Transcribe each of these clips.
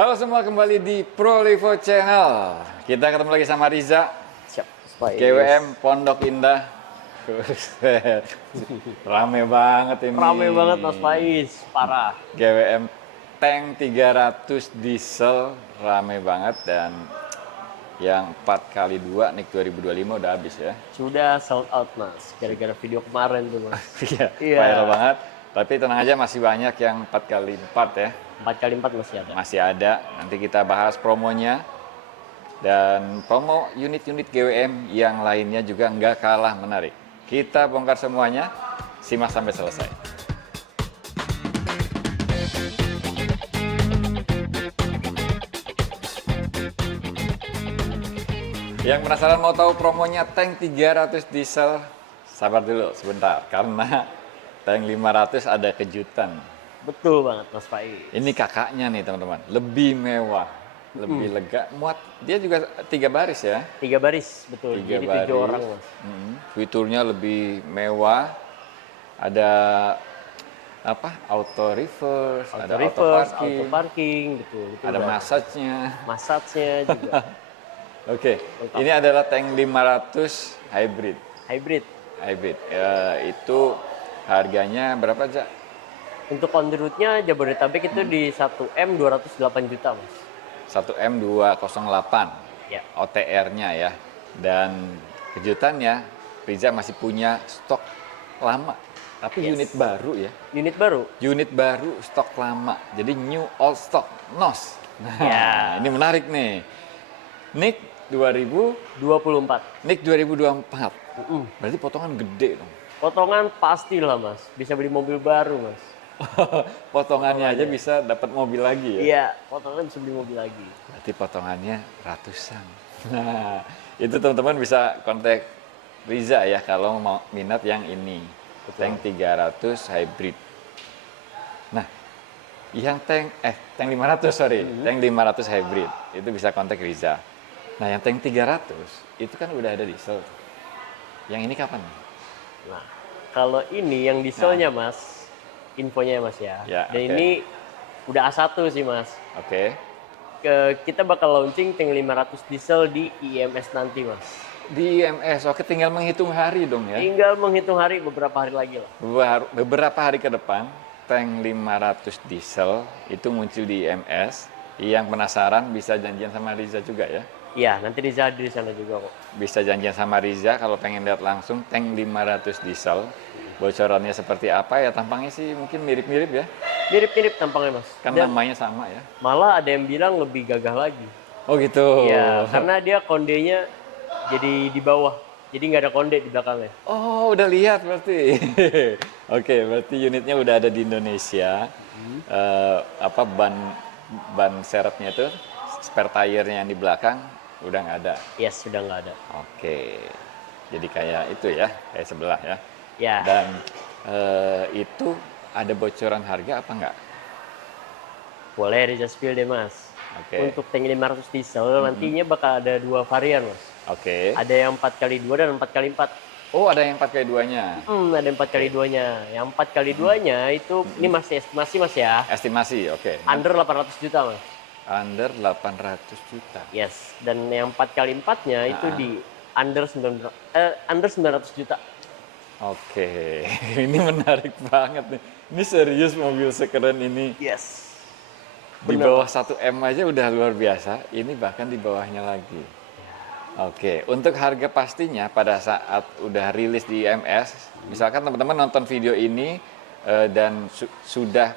Halo semua, kembali di Prolivo Channel. Kita ketemu lagi sama Riza, Siap, Spice. GWM Pondok Indah. Rame banget ini. Rame banget Mas Faiz, parah. GWM Tank 300 diesel rame banget, dan yang 4x2 NIK 2025 udah habis ya. Sudah sold out Mas, gara-gara video kemarin tuh Mas. Iya, Iya. viral banget. Tapi tenang aja, masih banyak yang 4x4 ya. 4x4 masih ada. Masih ada. Nanti kita bahas promonya. Dan promo unit-unit GWM yang lainnya juga nggak kalah menarik. Kita bongkar semuanya, simak sampai selesai. Yang penasaran mau tahu promonya tank 300 diesel? Sabar dulu sebentar, karena tank 500 ada kejutan. Betul banget Mas Faiz. Ini kakaknya nih teman-teman, lebih mewah, lebih lega, muat. Dia juga 3 baris ya. 3 baris, betul. 3 Jadi baris. 7 orang Mas. Fiturnya lebih mewah. Ada apa? Auto reverse, Auto ada reverse, auto auto parking, parking, betul. ada massage-nya. Massage-nya juga. Oke, ini adalah tank 500 hybrid. Hybrid. Hybrid. Ya, itu harganya berapa, Jak? Untuk on the route-nya Jabodetabek itu di 1M 208 juta Mas. 1M 208 Ya. OTR-nya ya. Dan kejutannya, Riza masih punya stok lama, tapi Yes. unit baru ya. Unit baru. Unit baru, stok lama. Jadi new old stock, NOS. Nah, Ya. ini menarik nih. NIK 24. 2024. Berarti potongan gede dong. Potongan pastilah Mas, bisa beli mobil baru Mas. Potongannya aja bisa dapat mobil lagi ya. Iya, potongan bisa beli mobil lagi. Berarti potongannya ratusan. Nah, itu teman-teman bisa kontak Riza ya kalau mau minat yang ini. Tank 300 hybrid. Nah, yang tank 500 sorry, tank 500 hybrid itu bisa kontak Riza. Nah, yang tank 300 itu kan udah ada diesel. Yang ini kapan? Nah, kalau ini yang dieselnya Mas, infonya ya Mas ya. Ya, Dan oke. ini udah A1 sih Mas. Oke. Kita bakal launching tank 500 diesel di IMS nanti Mas. Di IMS, oke, tinggal menghitung hari dong ya. Tinggal menghitung hari beberapa hari lagi lah. Beberapa hari ke depan, tank 500 diesel itu muncul di IMS. Yang penasaran bisa janjian sama Riza juga ya. Iya, nanti Riza di sana juga kok. Bisa janjian sama Riza kalau pengen lihat langsung tank 500 diesel. Bocorannya seperti apa ya, tampangnya sih mungkin mirip-mirip ya. Mirip-mirip tampangnya Mas. Kan Dan namanya sama ya. malah ada yang bilang lebih gagah lagi. Oh gitu. Iya, karena dia kondenya jadi di bawah. Jadi nggak ada konde di belakangnya. Oh, udah lihat berarti. Oke, berarti unitnya udah ada di Indonesia. Apa ban serepnya itu, spare tire-nya yang di belakang udah nggak ada. Yes, sudah nggak ada. Oke, jadi kayak itu ya, kayak sebelah ya. Ya. Dan itu ada bocoran harga apa nggak? Boleh Riza spill deh Mas. Oke. Untuk tank 500 diesel nantinya bakal ada 2 varian Mas. Oke. Ada yang 4x2 dan 4x4. Oh, ada yang 4x2-nya. Ada 4x2-nya. Yang 4x2-nya itu ini masih estimasi Mas ya. Estimasi, oke. Under 800 juta Mas. Under 800 juta. Yes. Dan yang 4x4-nya itu di under 900 juta. Oke, ini menarik banget nih. Ini serius mobil sekeren ini. Yes. Di bawah 1M aja udah luar biasa, ini bahkan di bawahnya lagi. Oke, untuk harga pastinya pada saat udah rilis di IMS, misalkan teman-teman nonton video ini dan sudah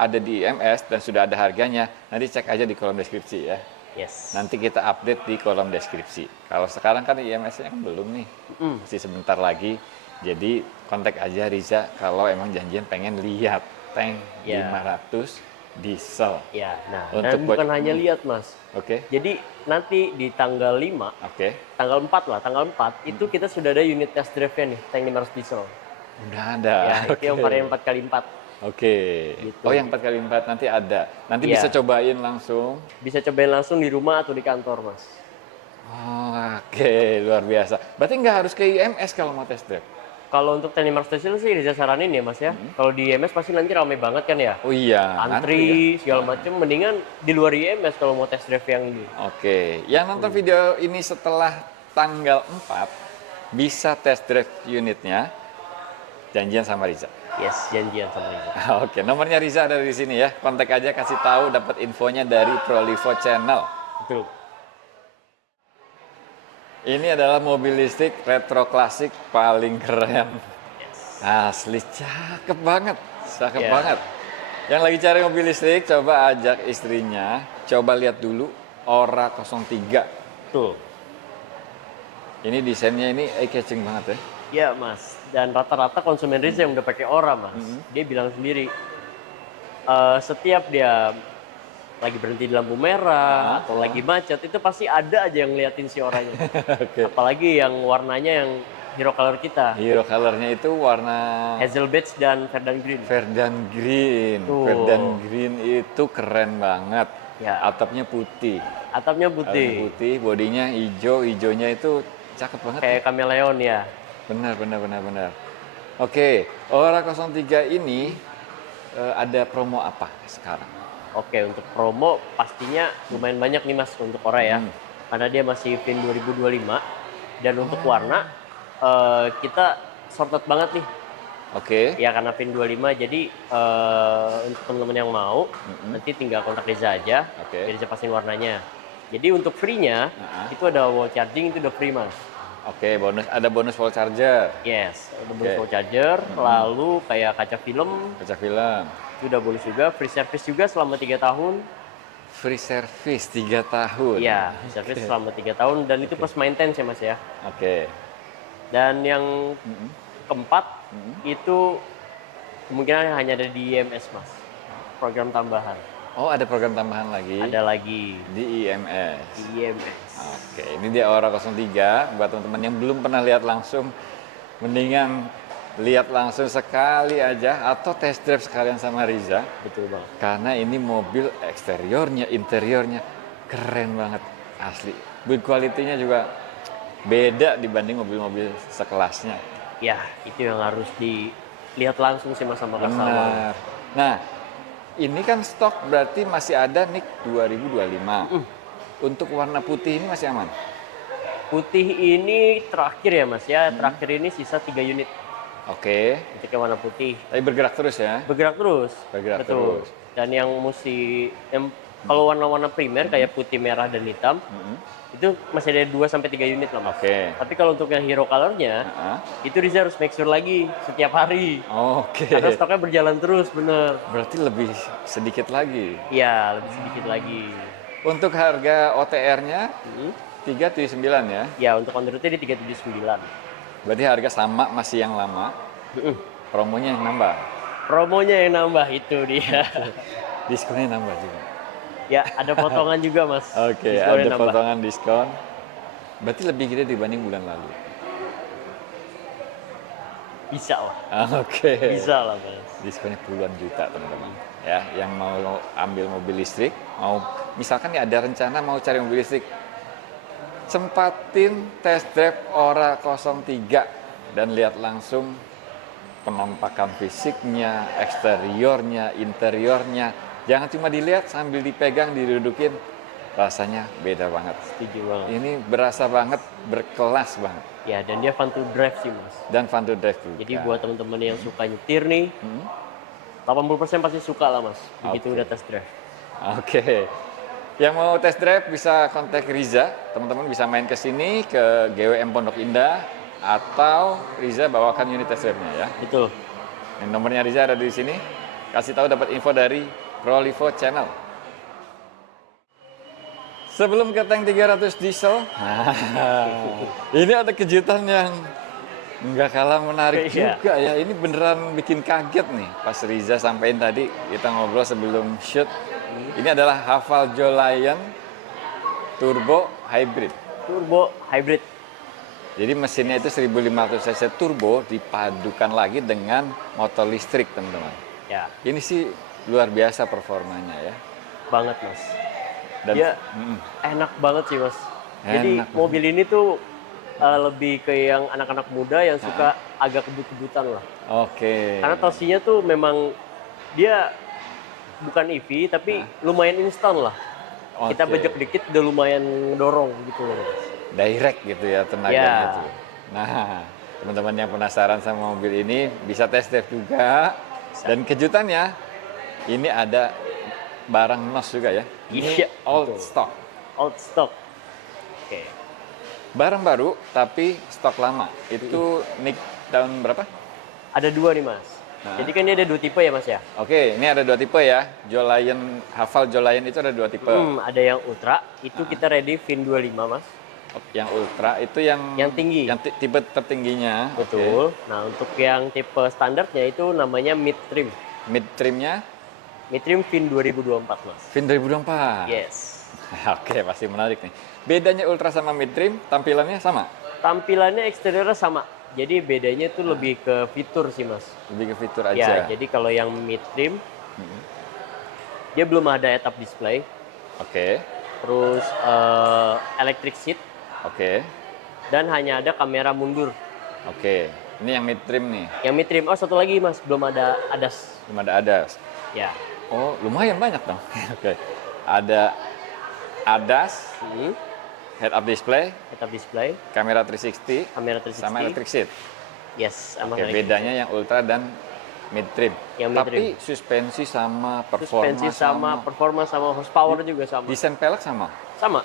ada di IMS dan sudah ada harganya, nanti cek aja di kolom deskripsi ya. Yes. Nanti kita update di kolom deskripsi. Kalau sekarang kan IMS-nya kan belum nih, masih sebentar lagi. Jadi kontak aja Riza kalau emang janjian pengen lihat tank 500 diesel. Ya, nah Untuk dan bukan hanya lihat Mas. Oke. Jadi nanti di tanggal 5, Oke. tanggal 4 lah, tanggal 4 itu kita sudah ada unit test drive-nya nih, tank 500 diesel. Udah ada. Ya, itu Oke. yang varian 4x4. Oke. Gitu. Oh, yang 4x4 nanti ada. Nanti Iya. bisa cobain langsung. Bisa cobain langsung di rumah atau di kantor, Mas. Oh, oke, luar biasa. Berarti nggak harus ke IMS kalau mau test drive? Kalau untuk Technimark Station sih Riza saranin ya Mas ya. Kalau di IMS pasti nanti rame banget kan ya. Oh iya, Antri segala macem, mendingan di luar IMS kalau mau test drive yang ini. Oke, yang nonton video ini setelah tanggal 4 bisa test drive unitnya, janjian sama Riza. Yes, janjian sama Riza. Oke, nomornya Riza ada di sini ya. Kontak aja, kasih tahu, dapat infonya dari Prolivo Channel. Betul. Ini adalah mobil listrik retro klasik paling keren. Yes. Asli cakep banget, cakep Ya. banget. Yang lagi cari mobil listrik, coba ajak istrinya, coba lihat dulu Ora 03. Betul. Ini desainnya ini eye-catching banget ya. Ya Mas, dan rata-rata konsumen Riza yang udah pakai Ora Mas, dia bilang sendiri, setiap dia lagi berhenti di lampu merah atau lagi macet, itu pasti ada aja yang ngeliatin si oranya. Oke. Apalagi yang warnanya yang hero color kita, Hero colornya itu warna Hazel Beige dan Verdant Green. Verdant Green. Tuh. Verdant Green itu keren banget. Ya. Atapnya putih. Atapnya Atapnya putih, putih, bodinya hijau, hijaunya itu cakep banget. kayak kameleon ya. Benar, benar, benar, benar. Oke, Ora 03 ini ada promo apa sekarang? Oke, untuk promo pastinya lumayan banyak nih Mas untuk Ora ya. Karena dia masih VIN 2025 dan untuk warna kita sorted banget nih. Oke, Ya karena VIN 25 jadi untuk teman-teman yang mau nanti tinggal kontak Riza aja. Oke. Biar Riza pasin warnanya. Jadi untuk free-nya itu ada wall charging, itu udah free Mas. oke, ada bonus wall charger, Yes, ada bonus Oke. wall charger, lalu kayak kaca film kaca film, itu udah bonus juga, free service juga selama 3 tahun. free service 3 tahun. Iya, free service selama 3 tahun dan itu plus maintenance ya Mas ya. Oke, Dan yang keempat itu kemungkinan hanya ada di IMS Mas. Program tambahan. oh ada program tambahan lagi Ada lagi di IMS. di IMS. Oke, ini dia Aura 03. Buat teman-teman yang belum pernah lihat langsung, mendingan lihat langsung sekali aja atau test drive sekalian sama Riza. Betul banget. Karena ini mobil eksteriornya, interiornya keren banget, asli. Build quality-nya juga beda dibanding mobil-mobil sekelasnya. Ya, itu yang harus dilihat langsung sih Mas sama customer. Benar. Nah, ini kan stok berarti masih ada NIK 2025. Untuk warna putih ini masih aman? Putih ini terakhir ya Mas ya. Terakhir ini sisa 3 unit Oke, untuk yang warna putih. tapi bergerak terus ya? Bergerak terus. Bergerak Betul. terus. Dan yang kalau warna-warna primer kayak putih, merah dan hitam itu masih ada 2 sampai 3 unit lah Mas. Oke. Tapi kalau untuk yang hero colornya Heeh. itu Riza harus make sure lagi setiap hari. Oke. Karena stoknya berjalan terus, bener. Berarti lebih sedikit lagi. Iya, lebih sedikit lagi. Untuk harga OTR-nya 379 ya. Ya, untuk on the road-nya di 379. Berarti harga sama masih yang lama. Promonya yang nambah. Promonya yang nambah itu dia. Diskonnya nambah juga. Ya, ada potongan juga, Mas. Oke, Diskonnya ada nambah. potongan diskon. Berarti lebih gede dibanding bulan lalu. Bisa lah. Oke. Bisa lah, Mas. Diskonnya puluhan juta teman-teman. Ya, yang mau ambil mobil listrik, mau misalkan ya ada rencana mau cari mobil listrik, sempatin test drive Ora 03 dan lihat langsung penampakan fisiknya, eksteriornya, interiornya. Jangan cuma dilihat sambil dipegang, didudukin, rasanya beda banget. Setuju banget. Ini berasa banget, berkelas banget. Ya, dan dia fun to drive sih, Mas. Dan fun to drive juga. Jadi buat teman-teman yang suka nyetir nih, 80% pasti suka lah, Mas. Begitu Oke. udah test drive. Oke. Yang mau test drive bisa kontak Riza. Teman-teman bisa main ke sini ke GWM Pondok Indah atau Riza bawakan unit test drive-nya ya. Betul. Yang nomornya Riza ada di sini. Kasih tahu dapat info dari Prolivo Channel. Sebelum ke tank 300 diesel, ini ada kejutan yang nggak kalah menarik Iya. juga ya. Ini beneran bikin kaget nih. Pas Riza sampein tadi, kita ngobrol sebelum shoot. Ini adalah Havaljo Lion Turbo Hybrid. Turbo hybrid. Jadi mesinnya itu 1500 cc turbo dipadukan lagi dengan motor listrik, teman-teman. Ya, Ini sih luar biasa performanya ya. banget, Mas. Dan Dia enak banget sih, Mas. Jadi Enak mobil ini tuh lebih ke yang anak-anak muda yang suka agak kebut-kebutan lah. Oke. Karena torsinya tuh memang dia bukan EV tapi lumayan instan lah. Kita Oke. bejek dikit udah lumayan dorong gitu loh. Direct gitu ya tenaganya Ya. itu. Nah, teman-teman yang penasaran sama mobil ini bisa test drive juga. Dan kejutannya, ini ada barang NOS juga ya. Ini Iya, old betul. stock. Old stock. Oke. Barang baru tapi stok lama. Itu Nick tahun berapa? Ada 2 nih Mas. Jadi kan dia ada 2 tipe ya Mas ya. Oke, ini ada 2 tipe ya. Jolion, hafal Jolion itu ada 2 tipe. Ada yang Ultra, itu kita ready VIN 25 Mas. Yang Ultra itu yang Tinggi. yang tipe tertingginya. Betul. Nah, untuk yang tipe standarnya itu namanya mid trim. Mid trimnya Mid trim VIN 2024 Mas. VIN 2024. Yes. Oke, pasti menarik nih. Bedanya Ultra sama mid trim, tampilannya sama? Tampilannya eksteriornya sama. Jadi bedanya itu lebih ke fitur sih Mas. Lebih ke fitur Ya, aja. jadi kalau yang mid trim dia belum ada head up display, Oke, terus electric seat oke, dan hanya ada kamera mundur. oke. Ini yang mid trim nih, Yang mid trim, oh satu lagi Mas, belum ada ADAS. belum ada ADAS. Ya. Oh, lumayan banyak dong. Oke, ada ADAS, Hmm. head up display, Head up display, kamera 360, kamera 360. sama electric seat. Yes, sama Oke, electric. bedanya yang Ultra dan mid trim. Yang mid Tapi suspensi sama performa Suspensi sama performa sama horsepower juga sama. desain pelek sama. Sama.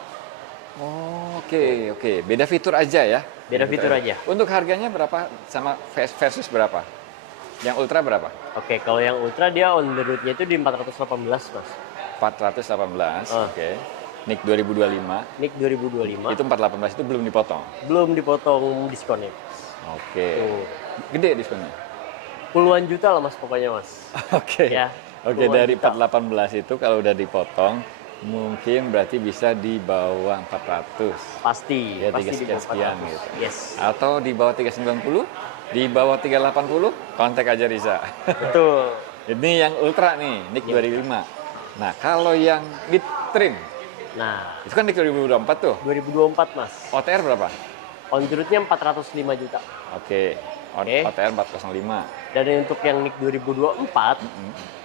Oh, oke, oke. Beda fitur aja ya. Beda fitur aja. Untuk harganya berapa sama versus berapa? Yang Ultra berapa? Oke, kalau yang Ultra dia on the road-nya itu di 418, Mas. 418. Oke. Nick 2025. Nick 2025. Itu 418 itu belum dipotong. Belum dipotong diskonnya. Oke. Tuh. Gede diskonnya. Puluhan juta lah Mas pokoknya, Mas. Oke. Ya, Oke, puluhan dari juta. 418 itu kalau udah dipotong mungkin berarti bisa di bawah 400. Pasti, Ya, pasti 3 di bawah sekian 400. gitu. Yes. Atau di bawah 390, di bawah 380, kontak aja Riza. Betul. Ini yang Ultra nih, Nick 2005. Nah, kalau yang mid trim, Nah, itu kan Nick 2024 tuh. 2024, Mas. OTR berapa? On the road-nya 405 juta. Oke, Oke. OTR 405. Dan untuk yang Nick 2024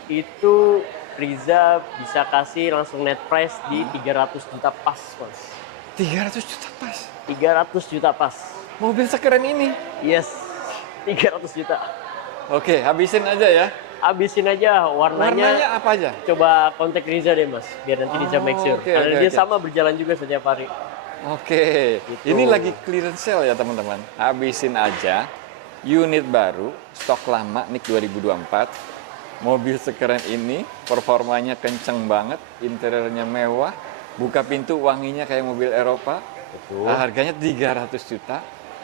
itu Riza bisa kasih langsung net price di 300 juta pas, Mas. 300 juta pas. 300 juta pas. Mobil sekeren ini. Yes. 300 juta. Oke, habisin aja ya. Habisin aja warnanya. Warnanya apa aja? Coba kontak Riza deh, Mas. Biar nanti Riza make sure. Oke, Karena oke, dia oke. sama berjalan juga setiap hari. Oke, Gitu. ini lagi clearance sale ya teman-teman. Habisin aja. Unit baru, stok lama Nick 2024. Mobil sekeren ini, performanya kenceng banget, interiornya mewah, buka pintu wanginya kayak mobil Eropa. Betul. Harganya 300 juta,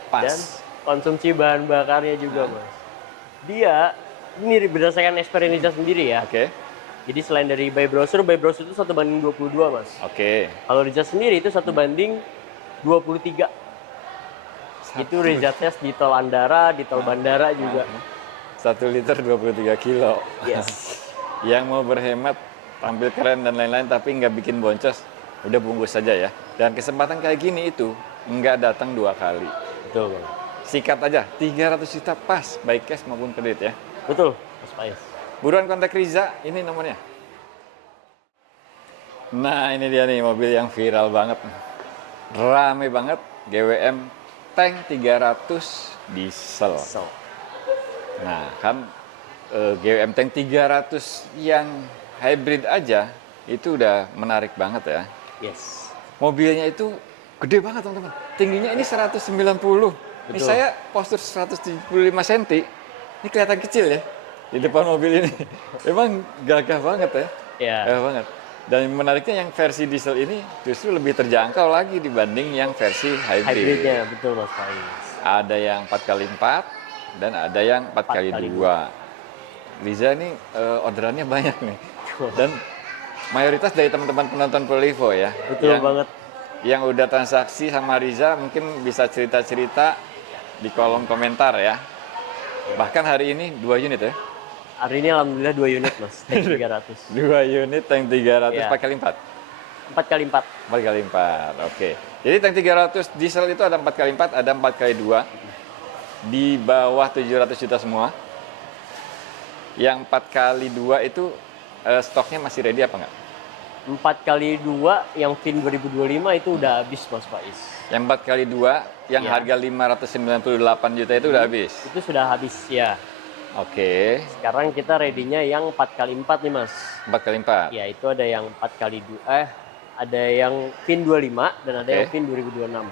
pas. Dan konsumsi bahan bakarnya juga, Mas. Dia ini berdasarkan experience Riza sendiri ya. Oke, Jadi selain dari buy browser itu 1:22, Mas. oke. Kalau Riza sendiri itu 1:23. Itu Riza tes di tol Andara, di tol bandara juga. 1 liter 23 kilo. Yes. Yang mau berhemat, tampil keren dan lain-lain tapi nggak bikin boncos, udah bungkus saja ya. Dan kesempatan kayak gini itu nggak datang 2 kali. Betul, Bang. Sikat aja, 300 juta pas, baik cash maupun kredit ya. Betul, Mas Faiz. Buruan kontak Riza, ini nomornya. Nah, ini dia nih mobil yang viral banget. Rame banget, GWM Tank 300 diesel. So, Nah, kan GWM Tank 300 yang hybrid aja itu udah menarik banget ya. yes. Mobilnya itu gede banget teman-teman. Tingginya ini 190. Ini Betul. saya postur 175 cm. Ini kelihatan kecil ya di depan mobil ini. Emang gagah banget ya. Ya. Gagah banget. Dan menariknya yang versi diesel ini justru lebih terjangkau lagi dibanding yang versi hybrid. Hybridnya, betul Mas Faiz. Ada yang 4x4 dan ada yang 4x2. Riza ini orderannya banyak nih. Dan mayoritas dari teman-teman penonton Prolivo ya. Betul banget. Yang udah transaksi sama Riza mungkin bisa cerita-cerita di kolom komentar ya. Bahkan hari ini 2 unit ya. Hari ini alhamdulillah 2 unit Mas, Tank 300. 2 unit tank 300 Iya. pakai 4. 4x4. 4x4, oke. Jadi tank 300 diesel itu ada 4x4, ada 4x2. Di bawah 700 juta semua. Yang 4x2 itu stoknya masih ready apa enggak? 4x2 yang VIN 2025 itu udah habis Mas Faiz. Yang 4x2 yang Iya. harga 598 juta itu udah habis. Itu sudah habis ya. Oke, Sekarang kita ready-nya yang 4x4 nih Mas. 4x4. Ya, itu ada yang 4x2 ada yang VIN 25 dan ada Oke. yang VIN 2026.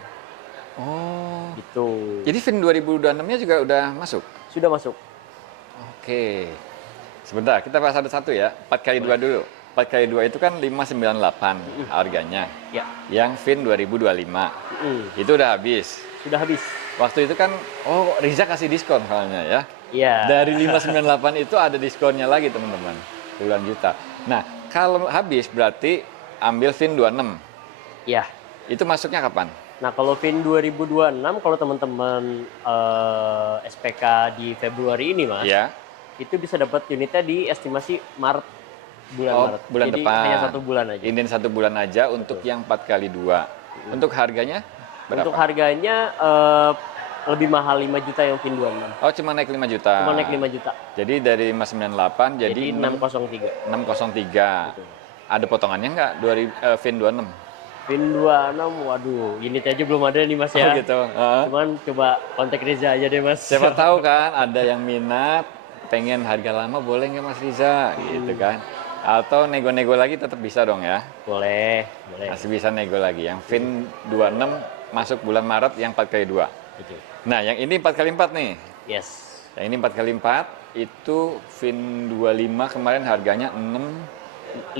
Oh, Gitu. jadi VIN 2026-nya juga udah masuk? Sudah masuk. Oke. Sebentar, kita bahas satu-satu ya. 4x2 dulu. 4x2 itu kan 598 harganya. Ya. Yang VIN 2025. Itu udah habis. Sudah habis. Waktu itu kan, oh Riza kasih diskon soalnya ya. Iya. Dari 598 itu ada diskonnya lagi teman-teman. Puluhan juta. Nah, kalau habis berarti ambil VIN 26. Ya. Itu masuknya kapan? Nah, kalau VIN 2026 kalau teman-teman SPK di Februari ini, Mas, Ya. itu bisa dapat unitnya di estimasi bulan Oh, Maret. bulan Jadi depan. hanya 1 bulan aja. Inden 1 bulan aja untuk yang 4x2. Untuk harganya berapa? Untuk harganya lebih mahal 5 juta yang VIN 26. Oh, cuma naik 5 juta. Cuma naik 5 juta. Jadi dari 598 jadi Jadi 603. 603. Betul. Ada potongannya nggak? VIN 26? VIN 26, waduh, unit aja belum ada nih Mas Oh ya. gitu. Heeh. Cuman coba kontak Reza aja deh Mas. Siapa tahu kan ada yang minat, pengen harga lama boleh nggak Mas Riza? Gitu kan. Atau nego-nego lagi tetap bisa dong ya. Boleh, boleh. Masih bisa nego lagi. Yang VIN 26 masuk bulan Maret yang 4x2. Gitu. Nah, yang ini 4x4 nih. Yes. Yang ini 4x4 itu VIN 25 kemarin harganya 58.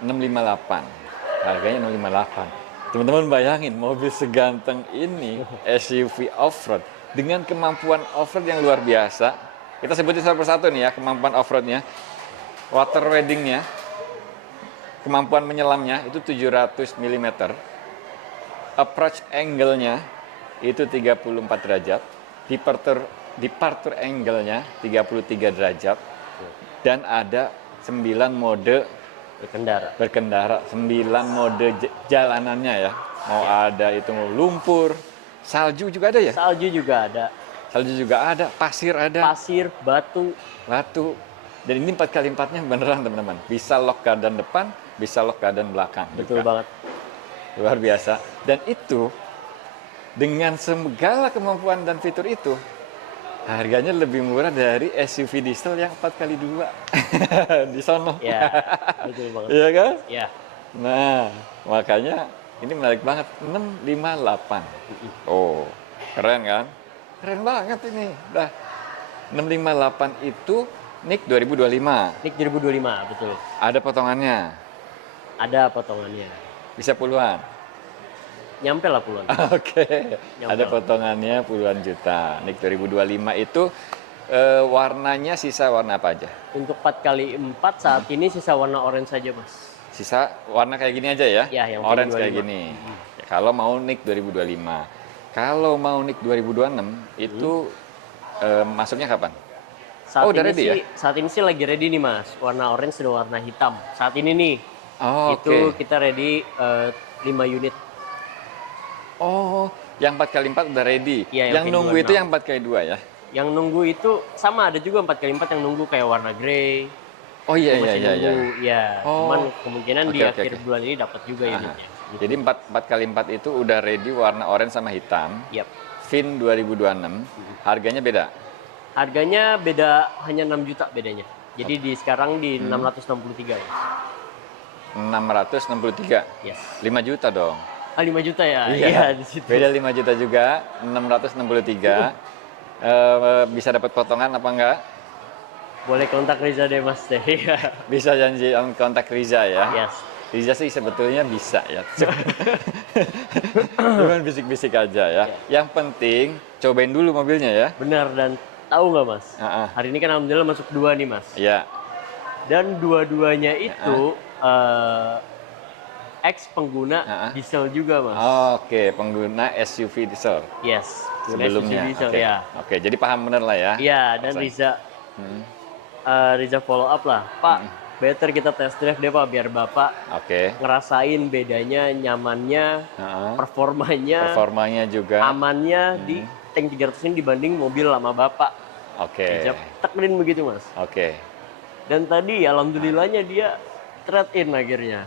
658. Harganya 658. Teman-teman bayangin mobil seganteng ini SUV off-road dengan kemampuan off-road yang luar biasa. Kita sebutin satu persatu nih ya kemampuan off-roadnya. Water wading-nya, kemampuan menyelamnya itu 700 mm. Approach angle-nya itu 34 derajat. Departure angle-nya 33 derajat. Dan ada 9 mode berkendara, 9 mode jalanannya ya. Mau ada itu mau lumpur, salju juga ada ya? Salju juga ada. Salju juga ada, pasir ada, Pasir, batu. batu. Dan ini 4x4-nya beneran teman-teman. Bisa lock gardan depan, bisa lock gardan belakang. Betul juga. banget. Luar biasa. Dan itu dengan segala kemampuan dan fitur itu harganya lebih murah dari SUV diesel yang 4x2 di sono. Ya, betul banget. Iya kan? Ya, Nah, makanya ini menarik banget. 658. Oh, keren kan? Keren banget ini. Dah 658 itu NIK 2025. NIK 2025, betul. Ada potongannya. Ada potongannya. Bisa puluhan. Nyampe lah puluhan. Oke. Nyampe Ada lah. potongannya puluhan juta. NIK 2025 itu warnanya sisa warna apa aja? Untuk 4x4 saat ini sisa warna orange saja, Mas. Sisa warna kayak gini aja ya? Ya, yang orange 2025. kayak gini. Ya, kalau mau NIK 2025. Kalau mau NIK 2026 itu masuknya kapan? Saat udah ini ready sih, ya? Saat ini sih lagi ready nih, Mas. Warna orange dan warna hitam. Saat ini nih. Oh, Itu oke. kita ready 5 unit. Oh, yang 4x4 udah ready. Iya, yang yang nunggu P26. itu yang 4x2 ya? Yang nunggu itu sama, ada juga 4x4 yang nunggu kayak warna grey. Oh iya, Itu iya, masih iya. nunggu. Ya, Oh. cuman kemungkinan di Oke, oke, akhir oke. bulan ini dapat juga Aha. unitnya. Gitu. Jadi 4x4 itu udah ready warna orange sama hitam. Yap. VIN 2026. Harganya beda. Harganya beda hanya 6 juta bedanya. Jadi di sekarang di 663 ya. 663. Yes. 5 juta dong. 5 juta ya. Iya, di situ. Beda 5 juta juga, 663. Bisa dapat potongan apa enggak? Boleh kontak Riza deh Mas deh. Bisa janji kontak Riza ya. Yes. Riza sih sebetulnya bisa ya. Cuman bisik-bisik aja ya. Yang penting cobain dulu mobilnya ya. Benar, dan tahu nggak Mas? Ah, ah. Hari ini kan alhamdulillah masuk 2 nih Mas. Ya. Dan dua-duanya itu ex pengguna diesel juga Mas. Oke, pengguna SUV diesel Yes. pengguna sebelumnya. SUV diesel, Oke. ya. Oke, jadi paham bener lah ya. Iya, dan Rasanya. Riza Hmm. Riza follow up lah. Pak, better kita test drive deh Pak, biar Bapak Oke. ngerasain bedanya, nyamannya, Heeh. performanya, Performanya juga. amannya di tank 300 ini dibanding mobil lama Bapak. Oke. Saya tekenin begitu Mas. Oke. Dan tadi alhamdulillahnya dia trade-in akhirnya.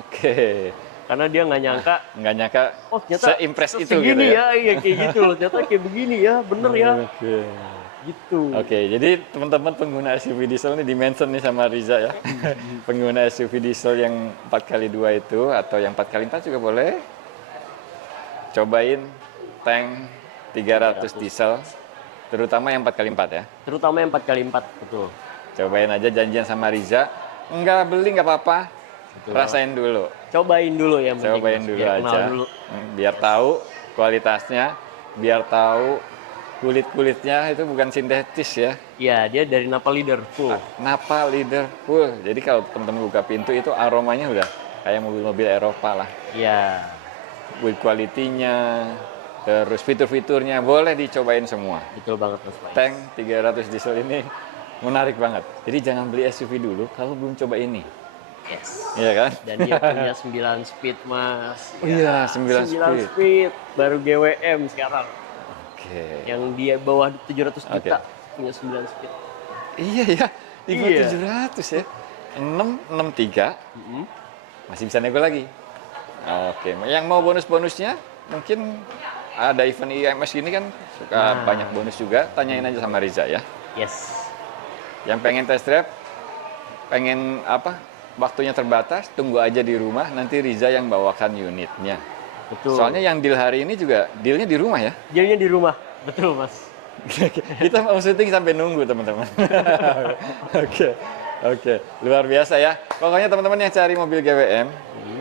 Oke. Karena dia nggak nyangka, Nggak nyangka oh ternyata seimpress itu segini gitu ya. iya kayak gitu loh. Ternyata kayak begini ya, bener ya. Oke. Gitu. Oke, jadi teman-teman pengguna SUV diesel ini dimention nih sama Riza ya. Pengguna SUV diesel yang 4x2 itu atau yang 4x4 juga boleh. Cobain tank 300 diesel, terutama yang 4x4 ya. Terutama yang 4x4, betul. Cobain aja, janjian sama Riza. Enggak beli nggak apa-apa, Betul. rasain dulu. Cobain dulu ya. Cobain dulu aja. Biar tahu kualitasnya, biar tahu kulit-kulitnya itu bukan sintetis ya. Iya, dia dari Napa Leader full. Napa Leader full. Jadi kalau teman-teman buka pintu itu aromanya udah kayak mobil-mobil Eropa lah. Iya. Build quality-nya, terus fitur-fiturnya boleh dicobain semua. Betul banget Mas Faiz. Tank 300 diesel ini menarik banget. Jadi jangan beli SUV dulu kalau belum coba ini. Yes. Iya kan? Dan dia punya 9 speed Mas. Oh iya, 9 speed. speed. Baru GWM sekarang. Oke. Yang dia bawah 700 Oke. juta punya 9 speed. Iya ya, di bawah Iya. 700 ya. 663 masih bisa nego lagi. Oke, yang mau bonus-bonusnya mungkin ada event IMS gini kan suka banyak bonus juga. Tanyain aja sama Riza ya. Yes. Yang pengen test drive, pengen apa? Waktunya terbatas, tunggu aja di rumah. Nanti Riza yang bawakan unitnya. Betul. Soalnya yang deal hari ini juga dealnya di rumah ya. Jadinya di rumah. Betul Mas. Kita mau syuting sampai nunggu teman-teman. Oke, oke, luar biasa ya. Pokoknya teman-teman yang cari mobil GWM,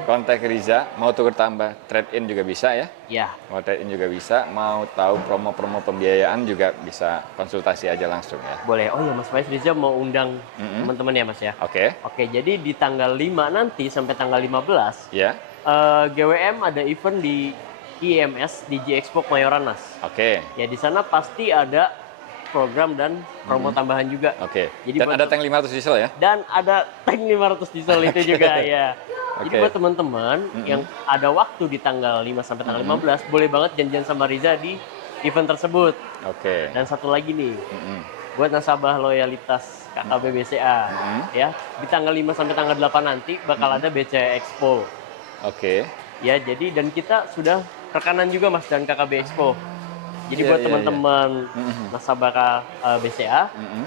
kontak Riza. Mau tukar tambah, trade-in juga bisa ya. Ya. Mau trade-in juga bisa. Mau tahu promo-promo pembiayaan juga bisa konsultasi aja langsung ya. Boleh. Oh ya Mas Faiz, Riza mau undang teman-teman ya Mas ya. Oke, Oke, jadi di tanggal 5 nanti sampai tanggal 15 ya. GWM ada event di IMS di G-Expo Kemayoran Mas. Oke, Ya di sana pasti ada program dan promo tambahan juga. oke. Jadi Dan buat ada tank 500 diesel ya? Dan ada tank 500 diesel itu juga ya. Jadi Oke. buat teman-teman yang ada waktu di tanggal 5 sampai tanggal 15 boleh banget janjian sama Riza di event tersebut. Oke. Dan satu lagi nih, Mm-mm. buat nasabah loyalitas KKB BCA ya, di tanggal 5 sampai tanggal 8 nanti bakal ada BCA Expo. Oke. Ya, jadi dan kita sudah rekanan juga Mas dan KKB Expo. Jadi Iya, buat iya, teman-teman nasabah BCA Mm-mm.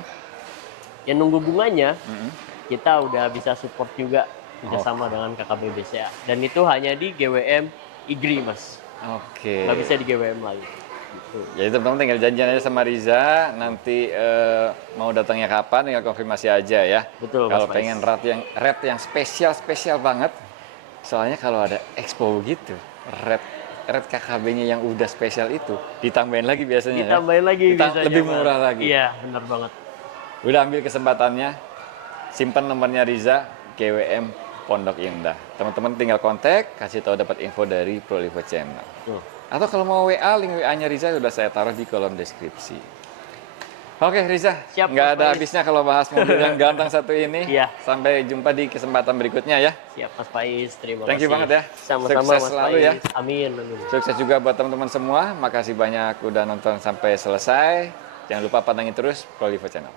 yang nunggu bunganya, Mm-mm. kita udah bisa support juga kerjasama dengan KKB BCA. Dan itu hanya di GWM Igri Mas, Oke. nggak bisa di GWM lain. Gitu. Jadi teman-teman tinggal janjian aja sama Riza, nanti mau datangnya kapan tinggal konfirmasi aja ya. Betul, Kalau Mas Faiz. pengen rate yang spesial banget, soalnya kalau ada expo gitu, rate KKB-nya yang udah spesial itu ditambahin lagi biasanya. Ditambahin lagi biasanya, lebih Mas. murah lagi. Iya, benar banget. Udah ambil kesempatannya, simpan nomornya Riza, GWM Pondok Indah. Teman-teman tinggal kontak, kasih tahu dapat info dari Prolivo Channel. Tuh. Atau kalau mau WA, link WA-nya Riza udah saya taruh di kolom deskripsi. Oke Riza, Siap, nggak Mas ada Faiz. habisnya kalau bahas mobil yang ganteng satu ini. Iya. Sampai jumpa di kesempatan berikutnya ya. Siap Mas Faiz, terima Thank you kasih. banget ya. Sama-sama Sukses Mas selalu Faiz. ya. Amin, amin. Sukses juga buat teman-teman semua. Makasih banyak udah nonton sampai selesai. Jangan lupa pantengin terus Prolivo Channel.